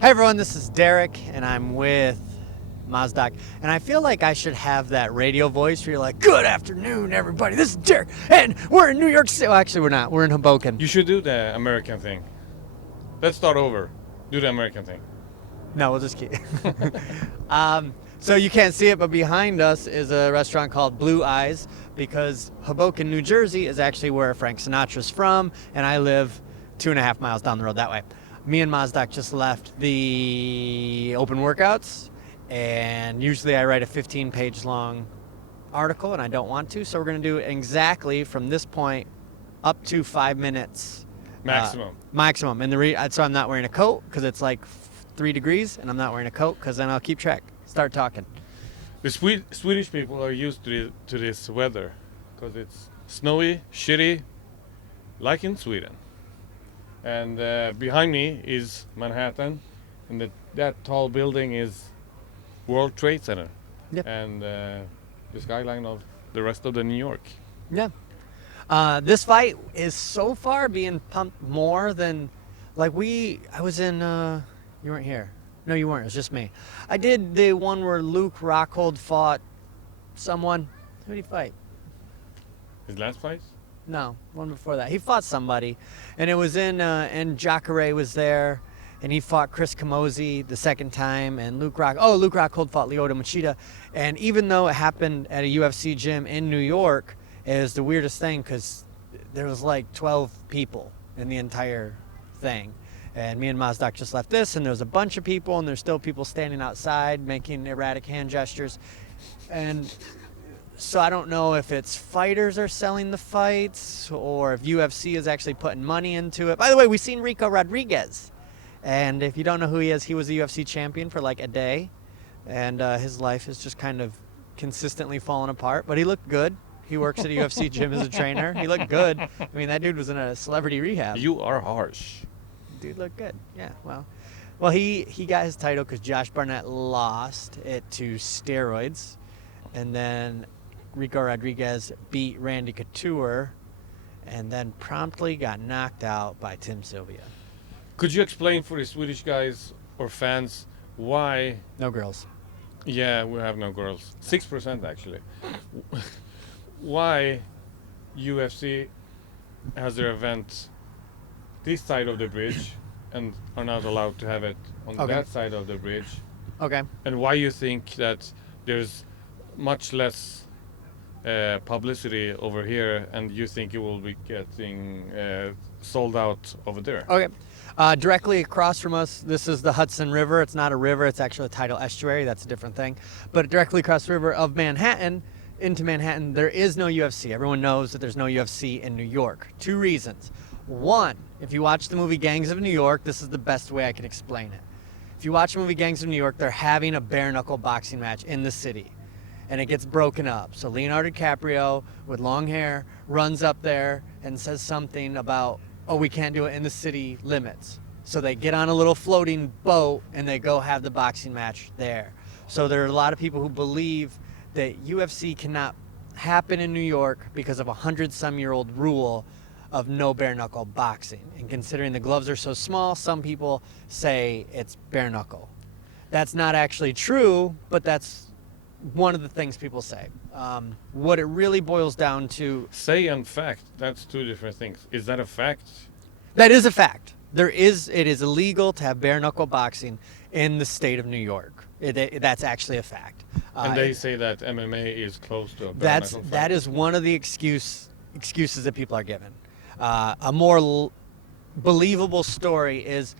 Hey everyone, this is Derek, and I'm with Mazdak, and I feel like I should have that radio voice where you're like, "Good afternoon, everybody. This is Derek, and we're in New York City." Well, actually, we're not. We're in Hoboken. You should do the American thing. Let's start over. Do the American thing. No, we'll just keep. So you can't see it, but behind us is a restaurant called Blue Eyes, because Hoboken, New Jersey, is actually where Frank Sinatra's from, and I live 2.5 miles down the road that way. Me and Mazdak just left the open workouts, and usually I write a 15-page long article, and I don't want to, so we're going to do it exactly from this point up to 5 minutes. Maximum. Maximum. And so I'm not wearing a coat because it's like 3 degrees, and I'm not wearing a coat because then I'll keep track. Start talking. The Swedish people are used to this weather because it's snowy, shitty, like in Sweden. And behind me is Manhattan, and that tall building is World Trade Center. Yep. And the skyline of the rest of the New York. Yeah. This fight is so far being pumped more than, like I was in, you weren't here. No, you weren't. It was just me. I did the one where Luke Rockhold fought someone. Who did he fight? His last fight? No, one before that. He fought somebody, and it was and Jacare was there, and he fought Chris Camozzi the second time, and Luke Rockhold fought Lyoto Machida, and even though it happened at a UFC gym in New York, it was the weirdest thing because there was like 12 people in the entire thing. And me and Mazdak just left this, and there was a bunch of people, and there's still people standing outside making erratic hand gestures. And so I don't know if it's fighters are selling the fights or if UFC is actually putting money into it. By the way, we've seen Rico Rodriguez. And if you don't know who he is, he was a UFC champion for like a day. And his life has just kind of consistently fallen apart. But he looked good. He works at a UFC gym as a trainer. He looked good. I mean, that dude was in a celebrity rehab. You are harsh. Dude looked good. Yeah, well, he got his title because Josh Barnett lost it to steroids, and then Rico Rodriguez beat Randy Couture, and then promptly got knocked out by Tim Sylvia. Could you explain for the Swedish guys or fans why? No girls. Yeah, we have no girls. 6% actually. Why UFC has their event this side of the bridge and are not allowed to have it on that side of the bridge? Okay. And why you think that there's much less publicity over here, and you think it will be getting sold out over there? Okay. Directly across from us, this is the Hudson River. It's not a river, it's actually a tidal estuary. That's a different thing. But directly across the river of Manhattan, into Manhattan, there is no UFC. Everyone knows that there's no UFC in New York. 2 reasons. One, if you watch the movie Gangs of New York, this is the best way I can explain it. If you watch the movie Gangs of New York, they're having a bare-knuckle boxing match in the city, and it gets broken up. So Leonardo DiCaprio, with long hair, runs up there and says something about, oh, we can't do it in the city limits. So they get on a little floating boat, and they go have the boxing match there. So there are a lot of people who believe that UFC cannot happen in New York because of a 100-some-year-old rule of no bare-knuckle boxing. And considering the gloves are so small, some people say it's bare-knuckle. That's not actually true, but that's one of the things people say. What it really boils down to... Say and fact, that's 2 different things. Is that a fact? That is a fact. It is illegal to have bare-knuckle boxing in the state of New York. That's actually a fact. And they say that MMA is close to a bare-knuckle fight. That is one of the excuses that people are given. A more believable story is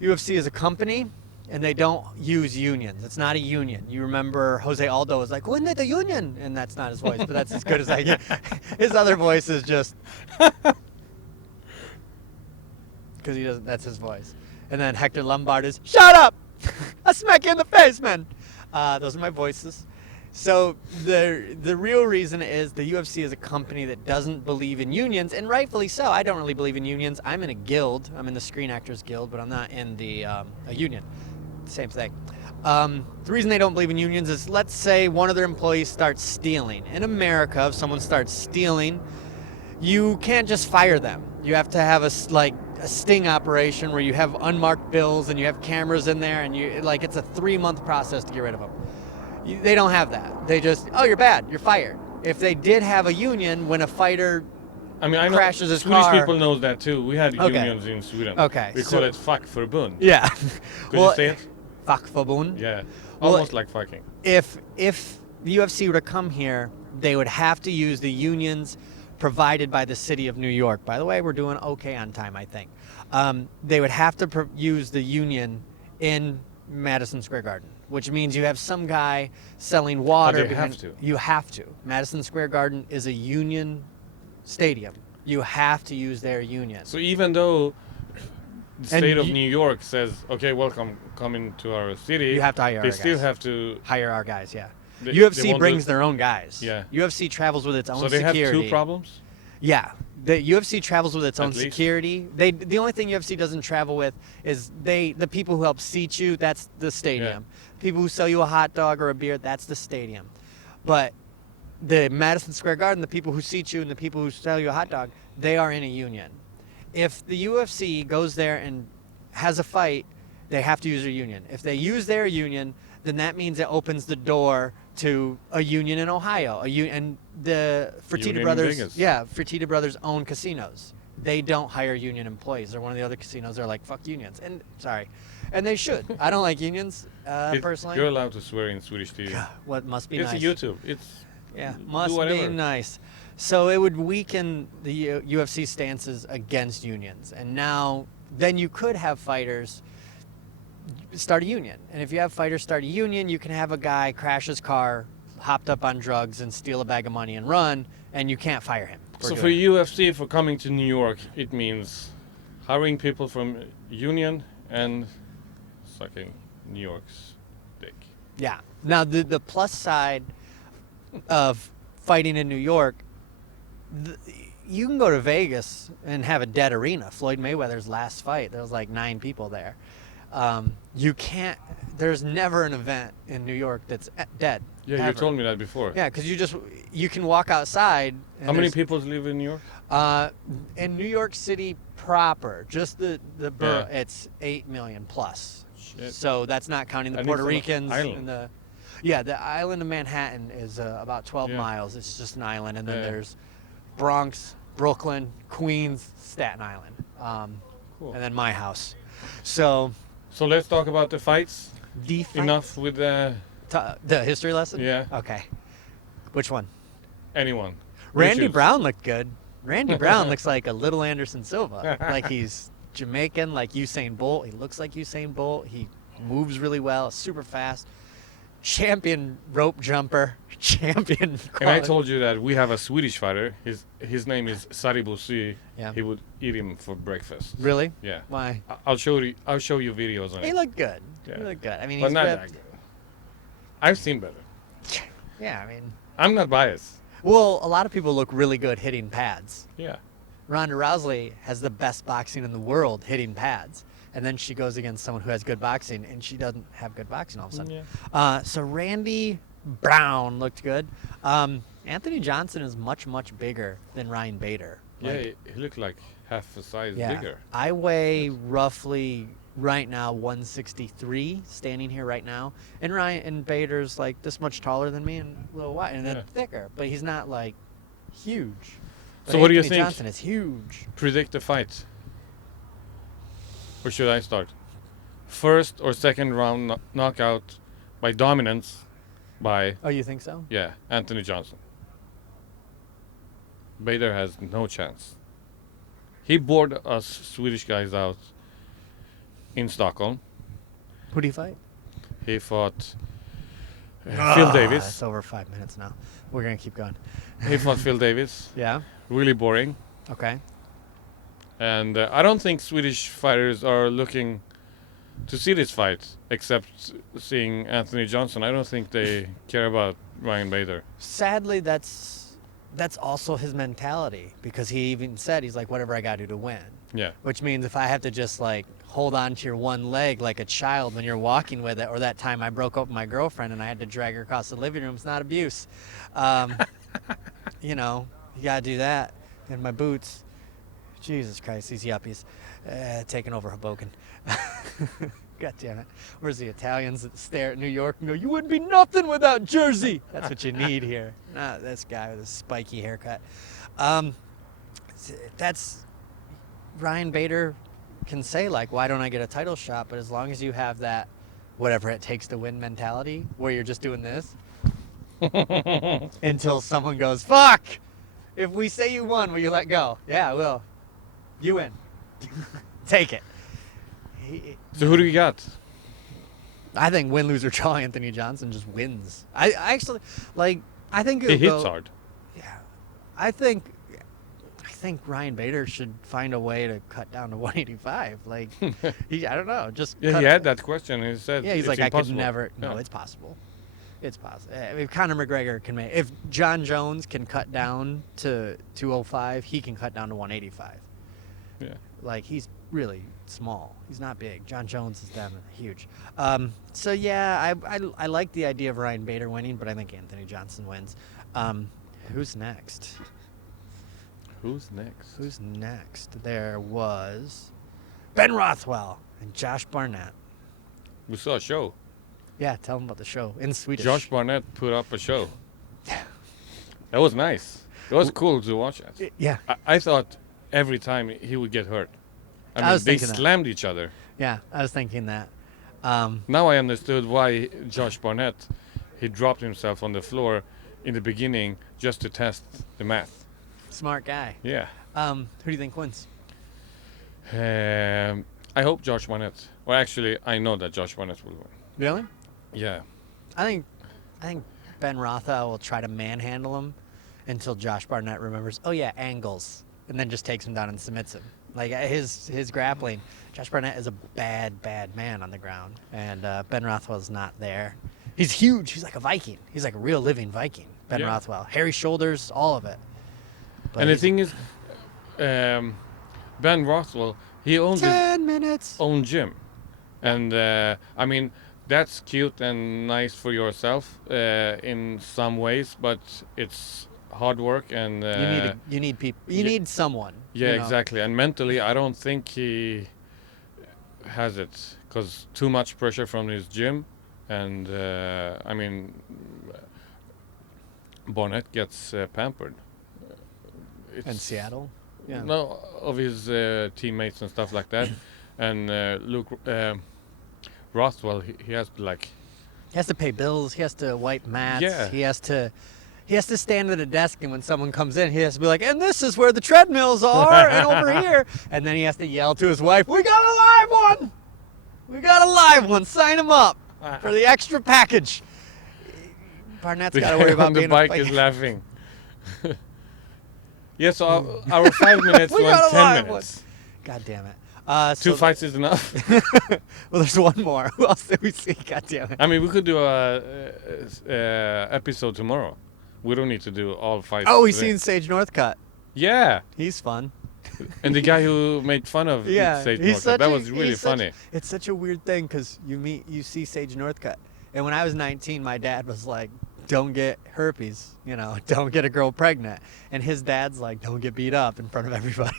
UFC is a company, and they don't use unions. It's not a union. You remember Jose Aldo was like, "Wouldn't it a union?" And that's not his voice, but that's as good as I get. His other voice is just because he doesn't. That's his voice. And then Hector Lombard is, "Shut up! I smack you in the face, man." Those are my voices. So the real reason is the UFC is a company that doesn't believe in unions, and rightfully so. I don't really believe in unions. I'm in a guild. I'm in the Screen Actors Guild, but I'm not in the a union. Same thing. The reason they don't believe in unions is, let's say one of their employees starts stealing. In America, if someone starts stealing, you can't just fire them. You have to have a sting operation where you have unmarked bills and you have cameras in there, and it's a 3-month process to get rid of them. They don't have that. They just, oh, you're bad, you're fired. If they did have a union, when a fighter I mean, I know crashes his Swedish car, people knows that too. We had Okay. unions in Sweden. Okay, We so- call it fackförbund. yeah. Could you say it? Fackförbund. Yeah. Well, Almost like fucking. If the UFC were to come here, they would have to use the unions provided by the city of New York. By the way, we're doing okay on time, I think. They would have to use the union in Madison Square Garden, which means you have some guy selling water. they have to. You have to. Madison Square Garden is a union stadium. You have to use their union. So even though the And state of you- New York says, okay, welcome, come into our city, You have to hire they our still guys. have to. Hire our guys, yeah. They UFC want brings to- their own guys. Yeah. UFC travels with its own So they security. have two problems. Yeah, the UFC travels with its own At least. security. The only thing UFC doesn't travel with is the people who help seat you. That's the stadium. People who sell you a hot dog or a beer. That's the stadium. But the Madison Square Garden, the people who seat you and the people who sell you a hot dog, they are in a union. If the UFC goes there and has a fight, they have to use their union. If they use their union, then that means it opens the door to a union in Ohio. And the Fertitta Union in Brothers, Vegas. yeah, Fertitta Brothers own casinos. They don't hire union employees. They're one of the other casinos. They're like, fuck unions. And sorry, and they should. I don't like unions personally. You're allowed to swear in Swedish TV. What must be It's nice. a YouTube. It's Yeah, do must be whatever. nice. So it would weaken the UFC stances against unions. And now, then you could have fighters start a union. And if you have fighters start a union, you can have a guy crash his car, hopped up on drugs, and steal a bag of money and run, and you can't fire him. So for doing it. UFC, for coming to New York, it means hiring people from union and sucking New York's dick. Yeah. Now, the plus side of fighting in New York, you can go to Vegas and have a dead arena. Floyd Mayweather's last fight, there was like 9 people there. You can't, there's never an event in New York that's dead. Yeah, you ever. told me that before. Yeah, because you can walk outside. And How many there's- people live in New York? In New York City proper, just the borough, Yeah. it's 8 million plus. Shit. So that's not counting the And Puerto it's on an Ricans island. and the island of Manhattan is about 12 Yeah. miles. It's just an island, and then Yeah. there's Bronx, Brooklyn, Queens, Staten Island, Cool. and then my house. So So let's talk about the fights. the fight, Enough with the history lesson. Yeah. Okay. Which one? anyone. Randy Choose. Brown looked good. Randy Brown looks like a little Anderson Silva. Like he's Jamaican, like Usain Bolt. He looks like Usain Bolt. He moves really well, super fast. Champion rope jumper. Champion. And I quality. told you that we have a Swedish fighter. His name is Sari Bosi. Yeah. He would eat him for breakfast. Really? Yeah. Why? I'll show you videos on He it. looked good. Yeah. He looked good. I mean, But he's not ripped. that good. I've seen better. Yeah, I mean, I'm not biased. well, a lot of people look really good hitting pads. Yeah. Ronda Rousey has the best boxing in the world hitting pads. And then she goes against someone who has good boxing, and she doesn't have good boxing all of a sudden. Yeah. So Randy Brown looked good. Anthony Johnson is much, much bigger than Ryan Bader. Yeah, Like, he looked like half a size yeah. bigger. I weigh roughly right now 163, standing here right now. And Ryan Bader's like this much taller than me and a little wide, and then Yeah. thicker, but he's not like huge. But So what do you Anthony think? Johnson is huge. Predict the fight. Or should I start? First or second round knockout by dominance by, Oh, you think so? yeah, Anthony Johnson. Bader has no chance. He bored us Swedish guys out in Stockholm. Who do you fight? He fought Phil Davis. It's over 5 minutes now. We're gonna keep going. He fought Phil Davis. Yeah. Really boring. Okay. And I don't think Swedish fighters are looking to see this fight, except seeing Anthony Johnson. I don't think they care about Ryan Bader. Sadly, that's also his mentality, because he even said, he's like, whatever I got to do to win. Yeah. Which means if I have to just like hold on to your one leg like a child when you're walking with it, or that time I broke up with my girlfriend and I had to drag her across the living room, it's not abuse. You know, you gotta do that in my boots. Jesus Christ, these yuppies taking over Hoboken. God damn it. Where's the Italians that stare at New York and go, you wouldn't be nothing without Jersey? That's what you need here. Not this guy with a spiky haircut. That's Ryan Bader can say, like, why don't I get a title shot? But as long as you have that whatever it takes to win mentality, where you're just doing this until someone goes, fuck! If we say you won, will you let go? Yeah, I will. You win. Take it. So who do you got? I think win, lose, or draw, Anthony Johnson just wins. I actually, like, I think He hits hard. Yeah. I think Ryan Bader should find a way to cut down to 185. Like, I don't know. Just Yeah, he had that question. He said, yeah, he's it's like, impossible. I could never. No, Yeah. it's possible. It's possible. If Conor McGregor can if John Jones can cut down to 205, he can cut down to 185. Yeah. Like, he's really small. He's not big. John Jones is damn huge. So yeah, I like the idea of Ryan Bader winning, but I think Anthony Johnson wins. Who's next? Who's next? Who's next? There was Ben Rothwell and Josh Barnett. We saw a show. Yeah, tell them about the show in Swedish. Josh Barnett put up a show. That was nice. It was cool to watch it. Yeah. I thought every time he would get hurt. I mean, was they thinking that. slammed each other. Yeah, I was thinking that. Now I understood why Josh Barnett, he dropped himself on the floor in the beginning just to test the math. Smart guy. Yeah. Who do you think wins? I hope Josh Barnett. Well, actually, I know that Josh Barnett will win. Really? Yeah. I think Ben Rothwell will try to manhandle him until Josh Barnett remembers, oh yeah, angles, and then just takes him down and submits him. Like, his grappling, Josh Barnett is a bad man on the ground, and Ben Rothwell's not there. He's huge. He's like a Viking. He's like a real living Viking. Ben Yeah. Rothwell, hairy shoulders, all of it. But And the thing is, Ben Rothwell, he owns his 10 minutes. own gym, and I mean that's cute and nice for yourself in some ways, but it's hard work and You need people. You yeah. need someone. yeah, you know? exactly. And mentally, I don't think he has it because too much pressure from his gym, and I mean Barnett gets pampered. In Seattle. Yeah. No, of his teammates and stuff like that. And Luke Rothwell, he has to like. He has to pay bills. He has to wipe mats. Yeah. He has to stand at a desk, and when someone comes in, he has to be like, and this is where the treadmills are, and over here. And then he has to yell to his wife, we got a live one! We got a live one. Sign him up for the extra package. Barnett's The got to guy worry about on the being bike a is laughing. Yes, our 5 minutes We went got a 10 live minutes. God damn it. Two fights is enough. Well, there's one more. Who else did we see? God damn it. I mean, we could do a episode tomorrow. We don't need to do all fights. Oh, we've today. seen Sage Northcutt. Yeah, He's fun. and the guy who made fun of Yeah, Sage he's Northcutt, such that a- was really he's such- funny. It's such a weird thing because you see Sage Northcutt, and when I was 19, my dad was like, "Don't get herpes, don't get a girl pregnant," and his dad's like, "Don't get beat up in front of everybody,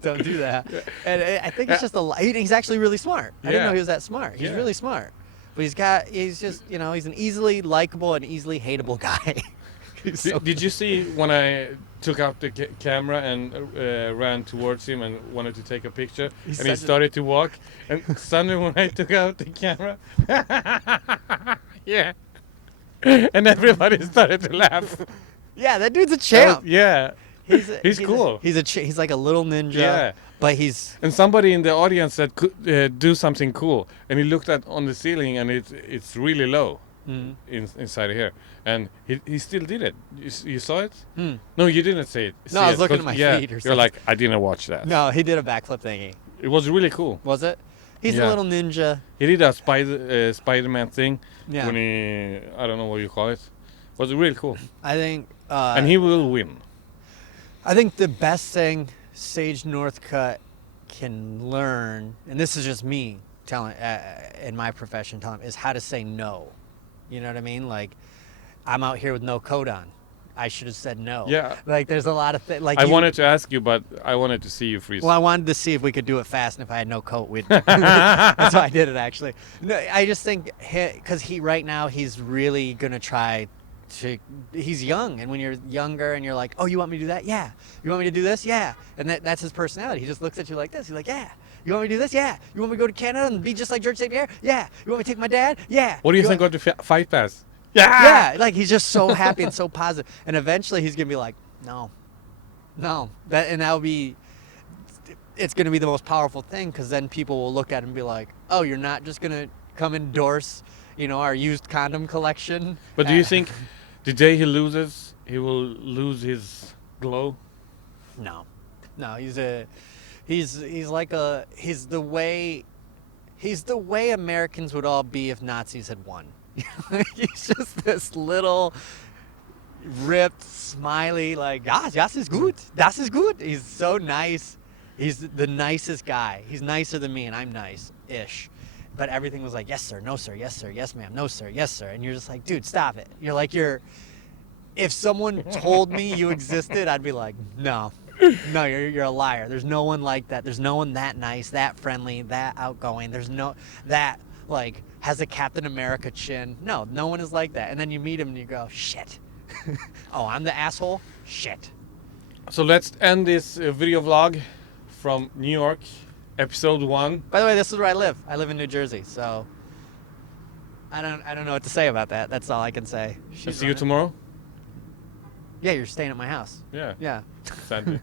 don't do that." And I think it's just he's actually really smart. I didn't Yeah. know he was that smart. He's Yeah. really smart, but he's just he's an easily likable and easily hateable guy. He's so Did you see when I took out the camera and ran towards him and wanted to take a picture, He's and he such a- started to walk, and suddenly when I took out the camera, yeah, and everybody started to laugh. Yeah, that dude's a champ. Yeah, He's cool. He's like a little ninja. Yeah. But he's And somebody in the audience said, "Do something cool," and he looked on the ceiling, and it's really low inside here, and he still did it. You saw it? No, you didn't see it. No, I was looking at 'cause, my yeah, feet or You're something. like, I didn't watch that. no, he did a backflip thingy. It was really cool. Was it? He's a Yeah. little ninja. He did a Spider-Man thing Yeah. when I don't know what you call it. It was really cool, I think. and he will win. I think the best thing Sage Northcutt can learn, and this is just me telling in my profession, telling him, is how to say no. You know what I mean? Like, I'm out here with no coat on. I should have said no. Yeah. Like there's a lot of things. Like I wanted to ask you, but I wanted to see you freeze. Well, I wanted to see if we could do it fast, and if I had no coat, we'd. That's why I did it actually. No, I just think because right now he's really gonna try. He's young, and when you're younger and you're like, oh, you want me to do that? Yeah. You want me to do this? Yeah. And that's his personality. He just looks at you like this. He's like, yeah. You want me to do this? Yeah. You want me to go to Canada and be just like George St. Pierre? Yeah. You want me to take my dad? Yeah. What do you think of the Fight Pass? Yeah. Yeah. Like he's just so happy and so positive. And eventually he's gonna be like, no. That'll be. It's gonna be the most powerful thing, because then people will look at him and be like, oh, you're not just gonna come endorse, our used condom collection. But do you think the day he loses, he will lose his glow? No, he's the way Americans would all be if Nazis had won. He's just this little ripped, smiley, like, das ist gut, das ist gut. He's so nice. He's the nicest guy. He's nicer than me, and I'm nice-ish. But everything was like, yes, sir, no, sir, yes, sir, yes, ma'am, no, sir, yes, sir. And you're just like, dude, stop it. You're like, if someone told me you existed, I'd be like, no, you're a liar. There's no one like that. There's no one that nice, that friendly, that outgoing. There's that, like, has a Captain America chin. No one is like that. And then you meet him and you go, shit. Oh, I'm the asshole? Shit. So let's end this video vlog from New York, episode 1. By the way, this is where I live. I live in New Jersey, so I don't know what to say about that. That's all I can say. I'll see you tomorrow. Yeah, you're staying at my house. Yeah. Yeah. Sadly.